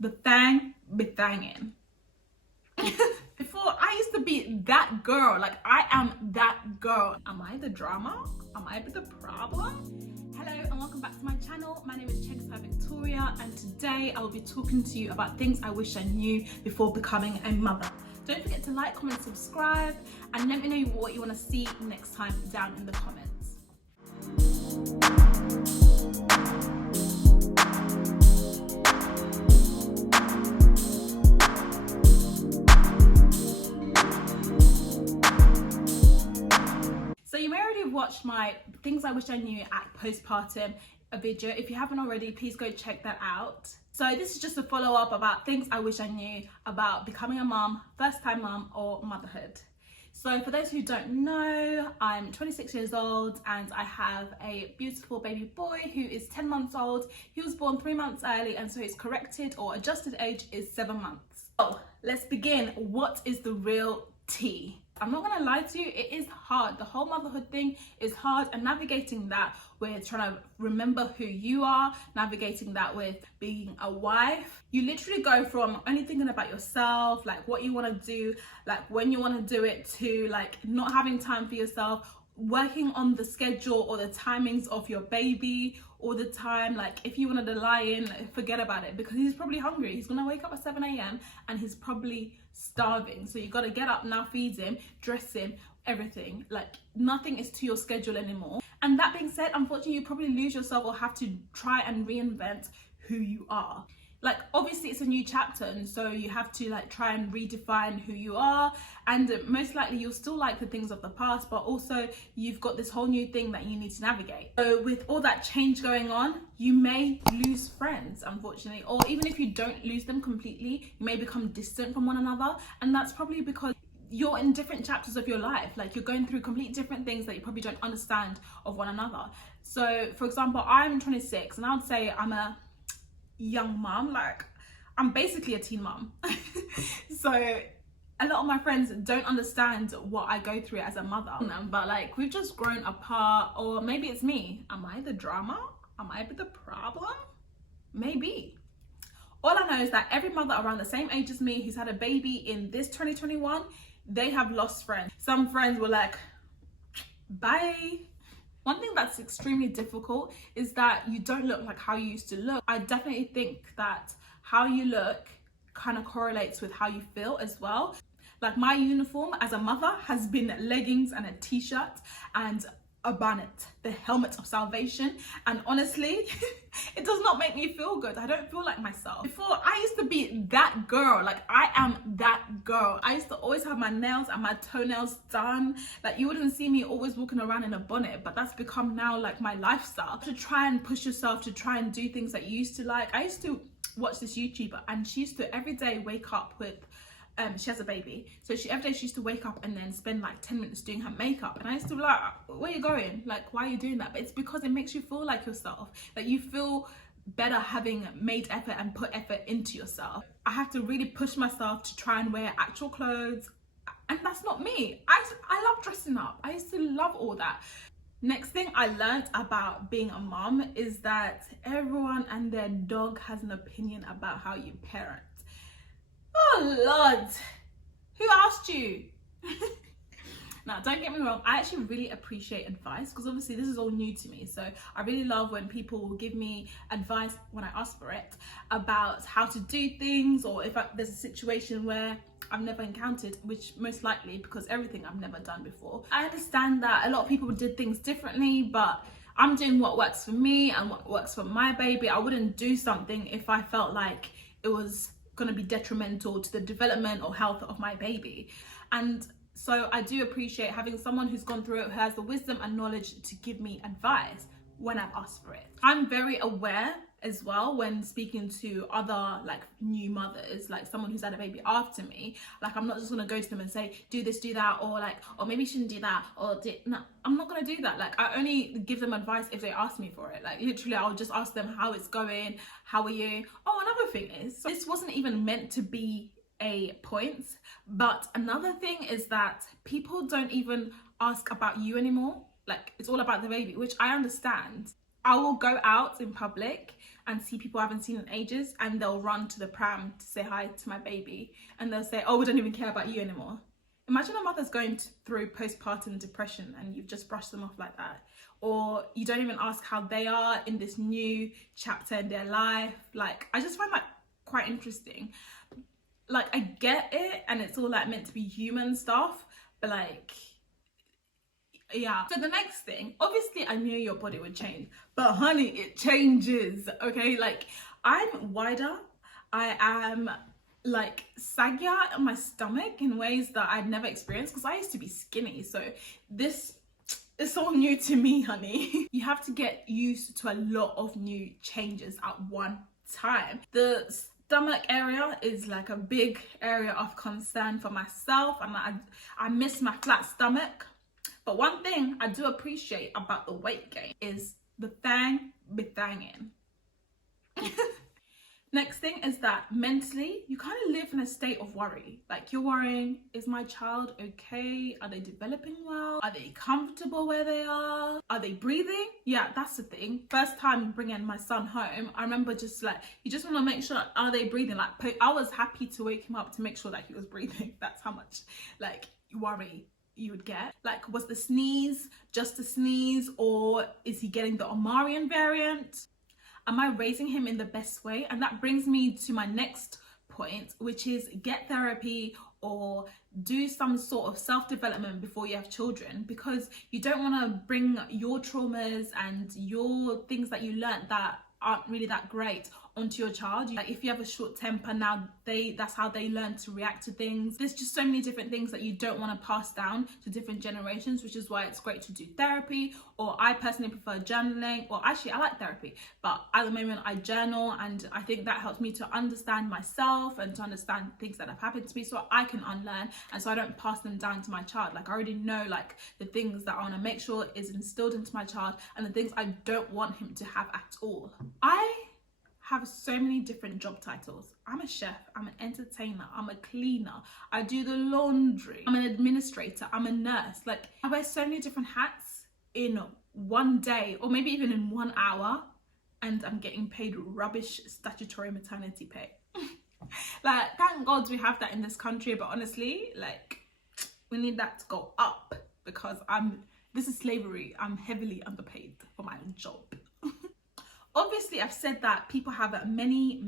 the thang be thanging. Before, I used to be that girl. Like, I am that girl. Am I the drama? Am I the problem? Hello and welcome back to my channel. My name is Chengetaivictoria, and today I will be talking to you about things I wish I knew before becoming a mother. Don't forget to like, comment, subscribe, and let me know what you want to see next time down in the comments. So you may already have watched my things I wish I knew at postpartum video. If you haven't already, please go check that out. So this is just a follow-up about things I wish I knew about becoming a mum, first-time mum, or motherhood. So for those who don't know, I'm 26 years old and I have a beautiful baby boy who is 10 months old. He was born 3 months early, and so his corrected or adjusted age is 7 months. So let's begin. What is the real tea? I'm not gonna lie to you, it is hard. The whole motherhood thing is hard, and navigating that with trying to remember who you are, navigating that with being a wife. You literally go from only thinking about yourself, like what you want to do, like when you want to do it, to like not having time for yourself, working on the schedule or the timings of your baby all the time. Like if you wanted to lie in, forget about it, because he's probably hungry. He's gonna wake up at 7 a.m. and he's probably starving, so you got to get up now, feed him, dress him, everything. Like nothing is to your schedule anymore. And that being said, unfortunately you probably lose yourself or have to try and reinvent who you are. Like obviously it's a new chapter, and so you have to like try and redefine who you are, and most likely you'll still like the things of the past, but also you've got this whole new thing that you need to navigate. So with all that change going on, you may lose friends, unfortunately, or even if you don't lose them completely, you may become distant from one another, and that's probably because you're in different chapters of your life. Like you're going through completely different things that you probably don't understand of one another. So for example, I'm 26 and I would say I'm a young mom. Like I'm basically a teen mom. So a lot of my friends don't understand what I go through as a mother, but like we've just grown apart. Or maybe it's me. Am I the drama? Am I the problem? Maybe. All I know is that every mother around the same age as me who's had a baby in this 2021, they have lost friends. Some friends were like, bye. One thing that's extremely difficult is that you don't look like how you used to look. I definitely think that how you look kind of correlates with how you feel as well. Like my uniform as a mother has been leggings and a t-shirt and a bonnet, the helmet of salvation, and honestly it does not make me feel good. I don't feel like myself. Before, I used to be that girl. Like I am that girl. I used to always have my nails and my toenails done. Like you wouldn't see me always walking around in a bonnet, but that's become now like my lifestyle. To try and push yourself to try and do things that you used to like. I used to watch this YouTuber, and she used to every day wake up with she has a baby, so every day she used to wake up and then spend like 10 minutes doing her makeup, and I used to be like, where are you going? Like, why are you doing that? But it's because it makes you feel like yourself. Like you feel better having made effort and put effort into yourself. I have to really push myself to try and wear actual clothes, and that's not me. I love dressing up. I used to love all that. Next thing I learned about being a mom is that everyone and their dog has an opinion about how you parent. Oh Lord, who asked you? Now don't get me wrong, I actually really appreciate advice, because obviously this is all new to me, so I really love when people will give me advice when I ask for it about how to do things, or if there's a situation where I've never encountered, which most likely because everything I've never done before. I understand that a lot of people did things differently, but I'm doing what works for me and what works for my baby. I wouldn't do something if I felt like it was going to be detrimental to the development or health of my baby. And so I do appreciate having someone who's gone through it, who has the wisdom and knowledge to give me advice when I've asked for it. I'm very aware as well when speaking to other like new mothers, like someone who's had a baby after me. Like I'm not just gonna go to them and say do this, do that, or like, or maybe you shouldn't do that, or no, I'm not gonna do that. Like I only give them advice if they ask me for it. Like literally I'll just ask them how it's going, how are you. Oh, another thing is, so this wasn't even meant to be a point, but another thing is that people don't even ask about you anymore. Like it's all about the baby, which I understand. I will go out in public and see people I haven't seen in ages, and they'll run to the pram to say hi to my baby, and they'll say, oh, we don't even care about you anymore. Imagine a mother's going through postpartum depression and you've just brushed them off like that. Or you don't even ask how they are in this new chapter in their life. Like, I just find that quite interesting. Like, I get it, and it's all like meant to be human stuff, but like, yeah. So the next thing, obviously I knew your body would change, but honey, it changes, okay? Like, I'm wider, I am like saggier on my stomach in ways that I've never experienced, because I used to be skinny. So this is all new to me, honey. You have to get used to a lot of new changes at one time. The stomach area is like a big area of concern for myself, and I miss my flat stomach. But one thing I do appreciate about the weight gain is the thang be thanging. Next thing is that mentally, you kind of live in a state of worry. Like, you're worrying, is my child okay? Are they developing well? Are they comfortable where they are? Are they breathing? Yeah, that's the thing. First time bringing my son home, I remember just like, you just want to make sure, are they breathing? Like, I was happy to wake him up to make sure that he was breathing. That's how much like worry you would get. Like, was the sneeze just a sneeze, or is he getting the Omarion variant? Am I raising him in the best way? And that brings me to my next point, which is get therapy or do some sort of self-development before you have children, because you don't want to bring your traumas and your things that you learned that aren't really that great onto your child. Like, if you have a short temper, now that's how they learn to react to things. There's just so many different things that you don't want to pass down to different generations, which is why it's great to do therapy. Or I personally prefer journaling. Well, actually I like therapy, but at the moment I journal, and I think that helps me to understand myself and to understand things that have happened to me, so I can unlearn, and so I don't pass them down to my child. Like, I already know like the things that I want to make sure is instilled into my child, and the things I don't want him to have at all. I have so many different job titles. I'm a chef, I'm an entertainer, I'm a cleaner, I do the laundry, I'm an administrator, I'm a nurse. Like, I wear so many different hats in one day, or maybe even in 1 hour, and I'm getting paid rubbish statutory maternity pay. Like, thank God we have that in this country, but honestly, like, we need that to go up, because this is slavery. I'm heavily underpaid for my job. Obviously, I've said that people have many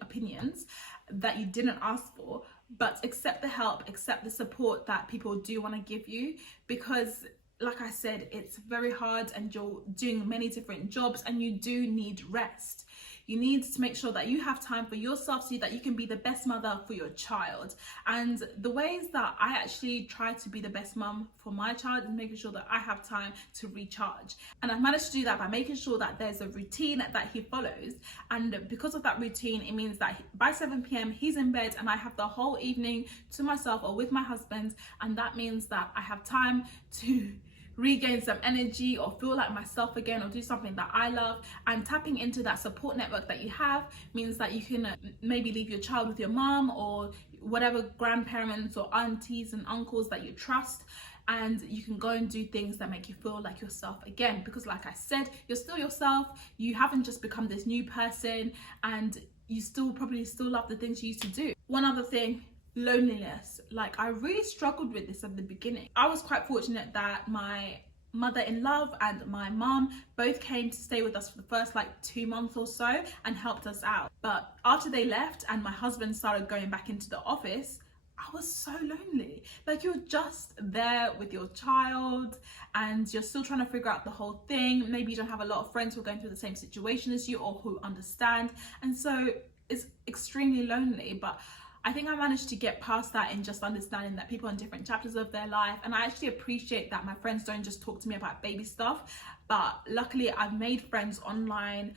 opinions that you didn't ask for, but accept the help, accept the support that people do want to give you, because like I said, it's very hard and you're doing many different jobs and you do need rest. You need to make sure that you have time for yourself so that you can be the best mother for your child. And the ways that I actually try to be the best mum for my child is making sure that I have time to recharge. And I've managed to do that by making sure that there's a routine that he follows. And because of that routine, it means that by 7 p.m. he's in bed and I have the whole evening to myself or with my husband. And that means that I have time to regain some energy or feel like myself again, or do something that I love. And tapping into that support network that you have means that you can maybe leave your child with your mom or whatever grandparents or aunties and uncles that you trust, and you can go and do things that make you feel like yourself again. Because like I said, you're still yourself. You haven't just become this new person, and you probably still love the things you used to do. One other thing, loneliness. Like, I really struggled with this at the beginning. I was quite fortunate that my mother-in-law and my mom both came to stay with us for the first like 2 months or so and helped us out. But after they left and my husband started going back into the office, I was so lonely. Like, you're just there with your child and you're still trying to figure out the whole thing. Maybe you don't have a lot of friends who are going through the same situation as you or who understand, and so it's extremely lonely. But I think I managed to get past that in just understanding that people are in different chapters of their life. And I actually appreciate that my friends don't just talk to me about baby stuff, but luckily I've made friends online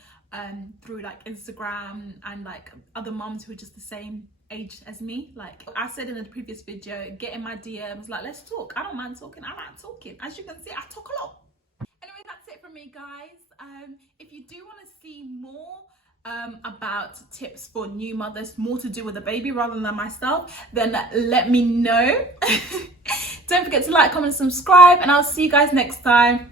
through like Instagram and like other moms who are just the same age as me. Like I said in the previous video, get in my DMs, like, let's talk. I don't mind talking, I like talking. As you can see, I talk a lot. Anyway, that's it from me, guys. If you do want to see more about tips for new mothers, more to do with the baby rather than myself, then let me know. Don't forget to like, comment, subscribe, and I'll see you guys next time.